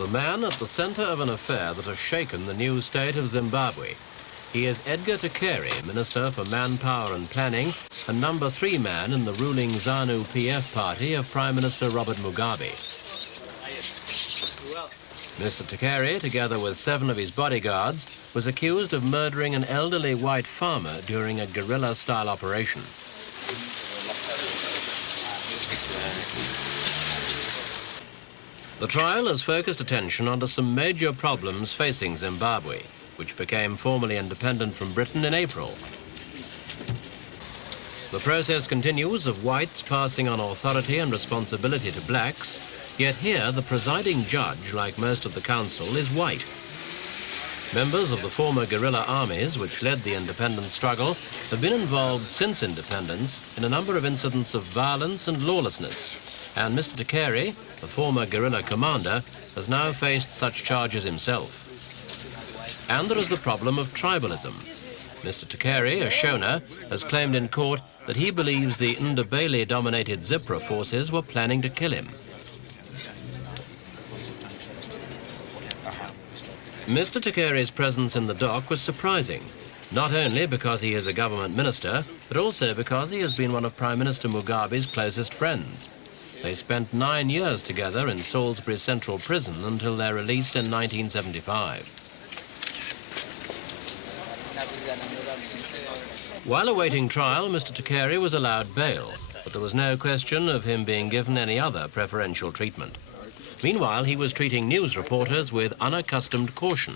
The man at the center of an affair that has shaken the new state of Zimbabwe. He is Edgar Tekere, Minister for Manpower and Planning, and number 3 man in the ruling ZANU-PF party of Prime Minister Robert Mugabe. Mr Takeri, together with 7 of his bodyguards, was accused of murdering an elderly white farmer during a guerrilla-style operation. The trial has focused attention onto some major problems facing Zimbabwe, which became formally independent from Britain in April. The process continues of whites passing on authority and responsibility to blacks, yet here the presiding judge, like most of the council, is white. Members of the former guerrilla armies which led the independence struggle have been involved since independence in a number of incidents of violence and lawlessness, and Mr Takeri, the former guerrilla commander, has now faced such charges himself. And there is the problem of tribalism. Mr Takeri, a Shona, has claimed in court that he believes the Entumbane-dominated Zipra forces were planning to kill him. Mr Takeri's presence in the dock was surprising, not only because he is a government minister, but also because he has been one of Prime Minister Mugabe's closest friends. They spent 9 years together in Salisbury Central Prison until their release in 1975. While awaiting trial, Mr Takeri was allowed bail, but there was no question of him being given any other preferential treatment. Meanwhile, he was treating news reporters with unaccustomed caution.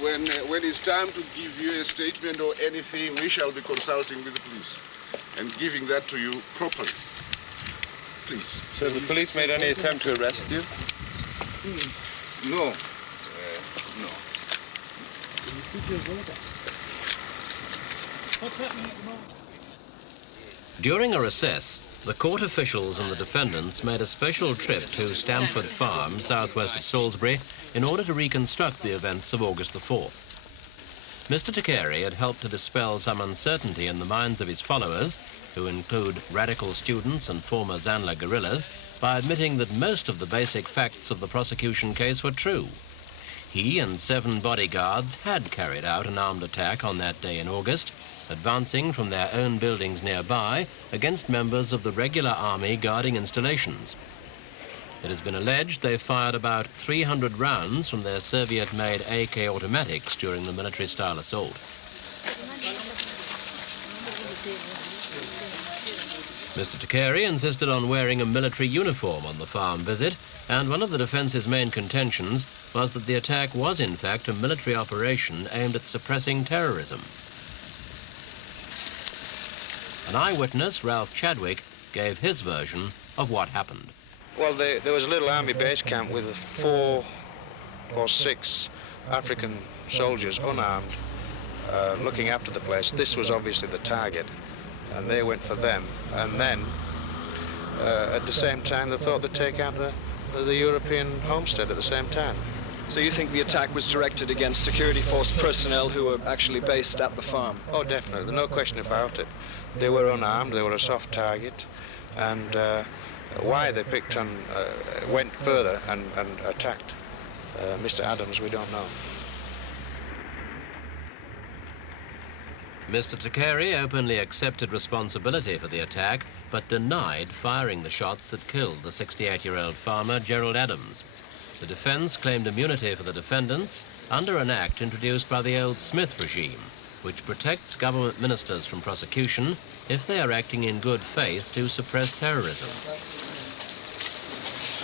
When it's time to give you a statement or anything, we shall be consulting with the police and giving that to you properly. Please. So the police made any attempt to arrest you? No. No. What's happening at the moment? During a recess, the court officials and the defendants made a special trip to Stamford Farm, southwest of Salisbury, in order to reconstruct the events of August the 4th. Mr Takeri had helped to dispel some uncertainty in the minds of his followers, who include radical students and former Zanla guerrillas, by admitting that most of the basic facts of the prosecution case were true. He and 7 bodyguards had carried out an armed attack on that day in August, advancing from their own buildings nearby against members of the regular army guarding installations. It has been alleged they fired about 300 rounds from their Soviet-made AK automatics during the military-style assault. Mr Takeri insisted on wearing a military uniform on the farm visit, and one of the defence's main contentions was that the attack was in fact a military operation aimed at suppressing terrorism. An eyewitness, Ralph Chadwick, gave his version of what happened. Well, there was a little army base camp with 4 or 6 African soldiers, unarmed, looking after the place. This was obviously the target, and they went for them. And then, at the same time, they thought they'd take out the European homestead at the same time. So you think the attack was directed against security force personnel who were actually based at the farm? Oh, definitely. No question about it. They were unarmed, they were a soft target, and why they picked on, went further and attacked Mr Adams, we don't know. Mr Takeri openly accepted responsibility for the attack, but denied firing the shots that killed the 68-year-old farmer, Gerald Adams. The defense claimed immunity for the defendants under an act introduced by the old Smith regime, which protects government ministers from prosecution if they are acting in good faith to suppress terrorism.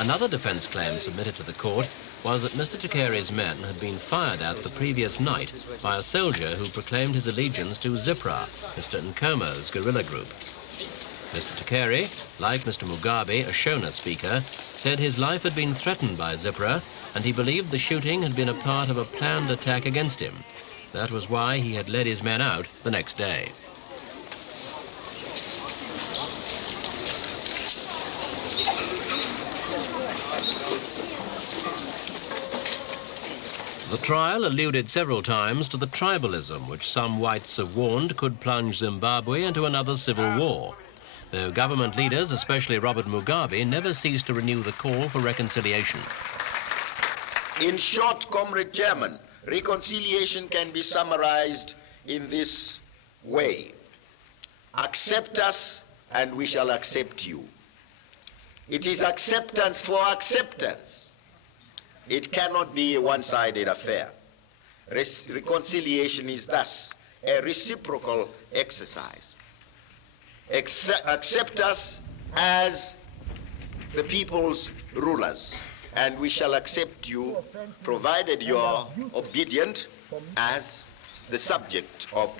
Another defense claim submitted to the court was that Mr Takeri's men had been fired at the previous night by a soldier who proclaimed his allegiance to Zipra, Mr Nkomo's guerrilla group. Mr Takeri, like Mr Mugabe, a Shona speaker, said his life had been threatened by Zipra, and he believed the shooting had been a part of a planned attack against him. That was why he had led his men out the next day. The trial alluded several times to the tribalism which some whites have warned could plunge Zimbabwe into another civil war. though government leaders, especially Robert Mugabe, never ceased to renew the call for reconciliation. In short, Comrade Chairman, reconciliation can be summarized in this way. Accept us and we shall accept you. It is acceptance for acceptance. It cannot be a one-sided affair. Reconciliation is thus a reciprocal exercise. Accept us as the people's rulers, and we shall accept you, provided you are obedient as the subjects of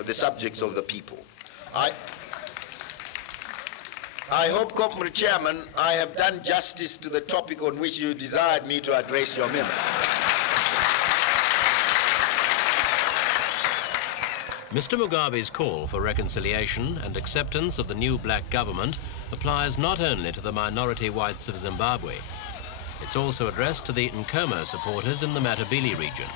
the people. I hope, Comrade Chairman, I have done justice to the topic on which you desired me to address your member. Mr Mugabe's call for reconciliation and acceptance of the new black government applies not only to the minority whites of Zimbabwe. It's also addressed to the Nkomo supporters in the Matabele region.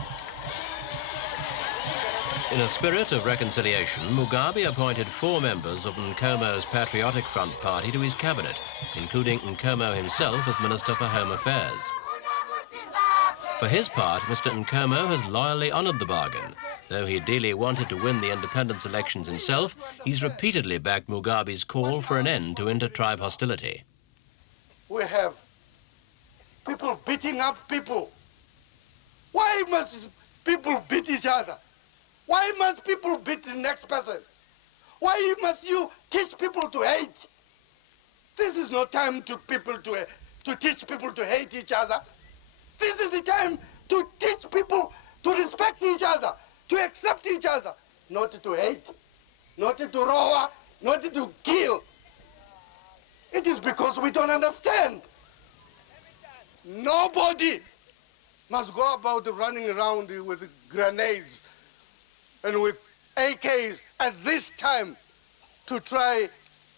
In a spirit of reconciliation, Mugabe appointed 4 members of Nkomo's Patriotic Front Party to his cabinet, including Nkomo himself as Minister for Home Affairs. For his part, Mr Nkomo has loyally honoured the bargain. Though he dearly wanted to win the independence elections himself, he's repeatedly backed Mugabe's call for an end to inter-tribe hostility. We have people beating up people. Why must people beat each other? Why must people beat the next person? Why must you teach people to hate? This is no time to teach people to hate each other. This is the time to teach people to respect each other, to accept each other, not to hate, not to roar, not to kill. It is because we don't understand. Nobody must go about running around with grenades and with AKs at this time to try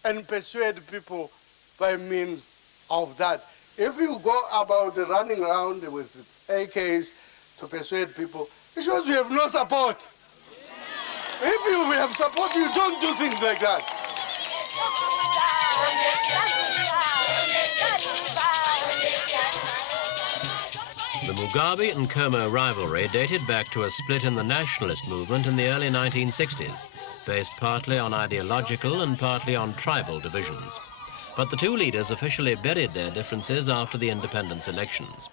and persuade people by means of that. If you go about running around with AKs to persuade people, it shows you have no support. If you have support, you don't do things like that. The Mugabe and Nkomo rivalry dated back to a split in the nationalist movement in the early 1960s, based partly on ideological and partly on tribal divisions. But the two leaders officially buried their differences after the independence elections.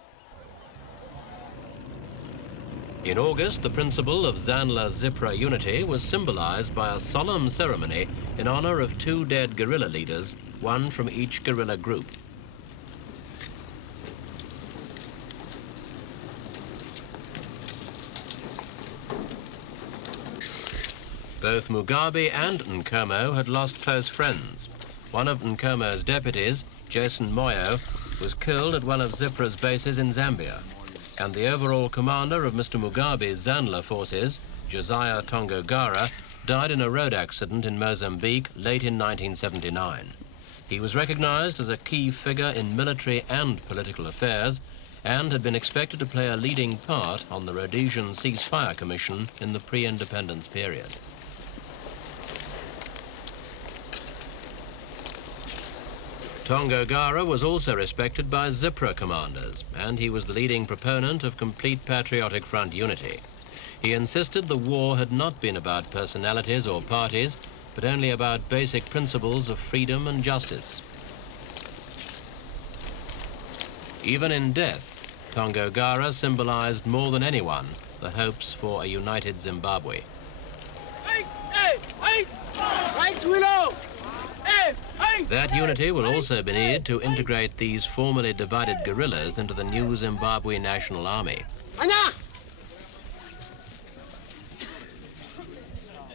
In August, the principle of Zanla Zipra unity was symbolized by a solemn ceremony in honor of 2 dead guerrilla leaders, one from each guerrilla group. Both Mugabe and Nkomo had lost close friends. One of Nkomo's deputies, Jason Moyo, was killed at one of Zipra's bases in Zambia, and the overall commander of Mr Mugabe's Zanla forces, Josiah Tongogara, died in a road accident in Mozambique late in 1979. He was recognized as a key figure in military and political affairs and had been expected to play a leading part on the Rhodesian Ceasefire Commission in the pre-independence period. Tongogara was also respected by Zipra commanders, and he was the leading proponent of complete Patriotic Front unity. He insisted the war had not been about personalities or parties, but only about basic principles of freedom and justice. Even in death, Tongogara symbolized more than anyone the hopes for a united Zimbabwe. That unity will also be needed to integrate these formerly divided guerrillas into the new Zimbabwe National Army.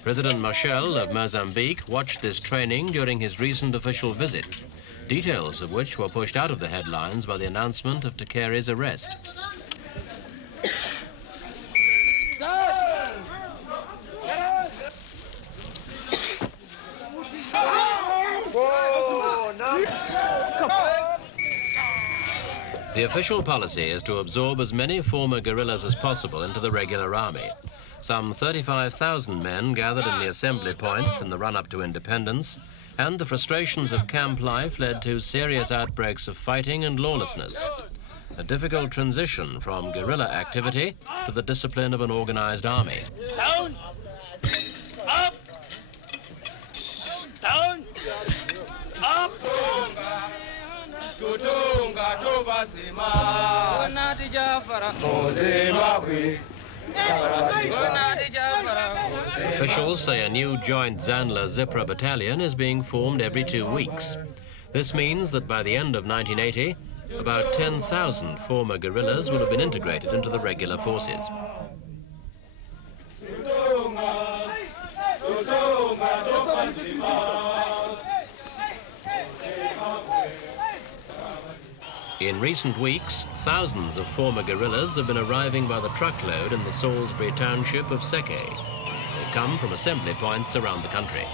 President Machel of Mozambique watched this training during his recent official visit, details of which were pushed out of the headlines by the announcement of Takeri's arrest. The official policy is to absorb as many former guerrillas as possible into the regular army. Some 35,000 men gathered in the assembly points in the run-up to independence, And the frustrations of camp life led to serious outbreaks of fighting and lawlessness. A difficult transition from guerrilla activity to the discipline of an organized army. Down! Up! Down! Up! Officials say a new joint Zanla Zipra battalion is being formed every 2 weeks. This means that by the end of 1980, about 10,000 former guerrillas will have been integrated into the regular forces. In recent weeks, thousands of former guerrillas have been arriving by the truckload in the Salisbury township of Seke. They come from assembly points around the country.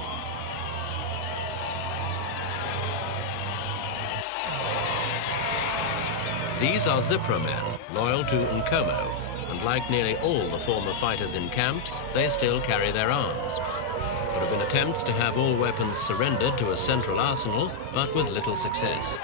These are Zipra men, loyal to Nkomo, and like nearly all the former fighters in camps, they still carry their arms. There have been attempts to have all weapons surrendered to a central arsenal, but with little success.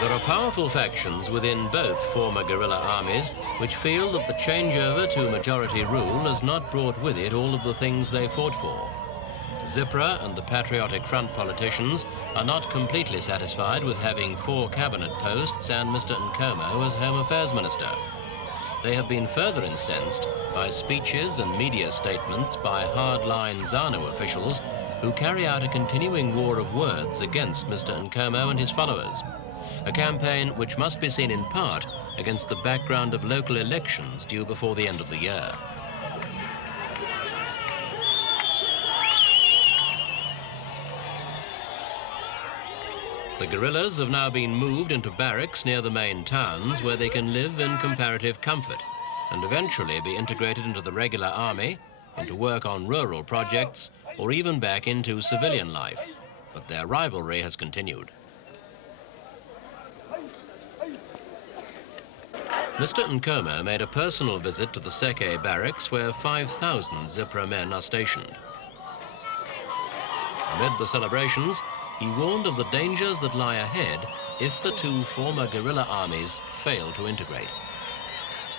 There are powerful factions within both former guerrilla armies which feel that the changeover to majority rule has not brought with it all of the things they fought for. Zipra and the Patriotic Front politicians are not completely satisfied with having 4 cabinet posts and Mr Nkomo as Home Affairs Minister. They have been further incensed by speeches and media statements by hardline ZANU officials who carry out a continuing war of words against Mr Nkomo and his followers. A campaign which must be seen in part against the background of local elections due before the end of the year. The guerrillas have now been moved into barracks near the main towns where they can live in comparative comfort and eventually be integrated into the regular army, into work on rural projects, or even back into civilian life. But their rivalry has continued. Mr Nkomo made a personal visit to the Seke barracks where 5,000 Zipra men are stationed. Amid the celebrations, he warned of the dangers that lie ahead if the 2 former guerrilla armies fail to integrate.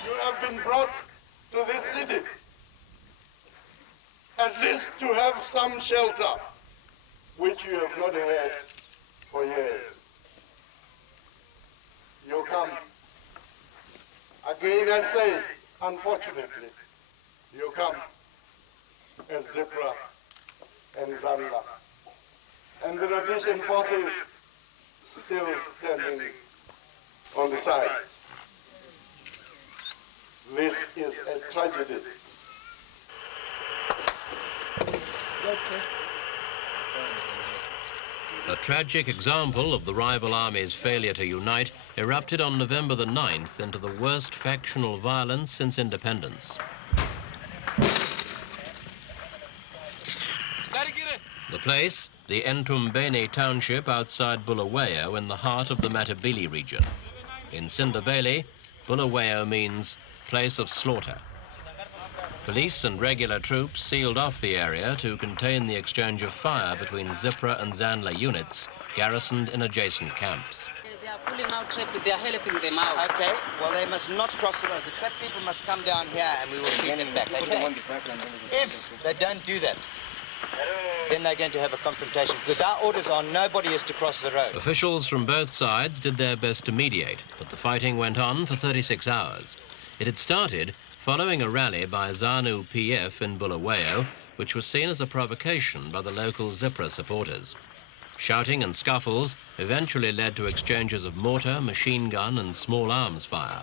You have been brought to this city at least to have some shelter, which you have not had for years. You come. Again, I say, unfortunately, you come as Zipra and Zanla, and the Rhodesian forces still standing on the sides. This is a tragedy. A tragic example of the rival armies' failure to unite erupted on November the 9th into the worst factional violence since independence. The place, the Entumbane township outside Bulawayo in the heart of the Matabele region. In Sindebele, Bulawayo means place of slaughter. Police and regular troops sealed off the area to contain the exchange of fire between Zipra and Zanla units garrisoned in adjacent camps. They are pulling out trap, they are helping them out. Okay, well they must not cross the road. The trap people must come down here and we will feed them back, okay? If they don't do that, then they're going to have a confrontation because our orders are nobody is to cross the road. Officials from both sides did their best to mediate, but the fighting went on for 36 hours. It had started following a rally by ZANU PF in Bulawayo, which was seen as a provocation by the local Zipra supporters. Shouting and scuffles eventually led to exchanges of mortar, machine gun and small arms fire.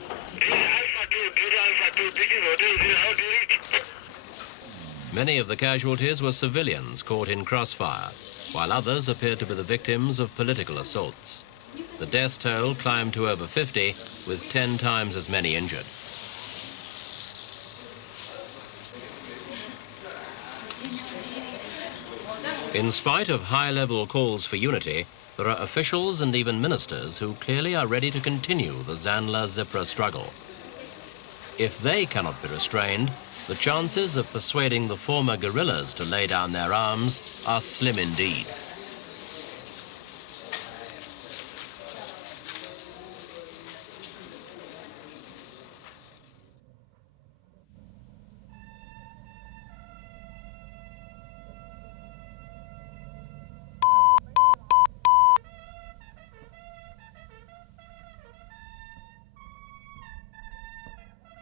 Many of the casualties were civilians caught in crossfire, while others appeared to be the victims of political assaults. The death toll climbed to over 50, with 10 times as many injured. In spite of high-level calls for unity, there are officials and even ministers who clearly are ready to continue the Zanla-Zipra struggle. If they cannot be restrained, the chances of persuading the former guerrillas to lay down their arms are slim indeed.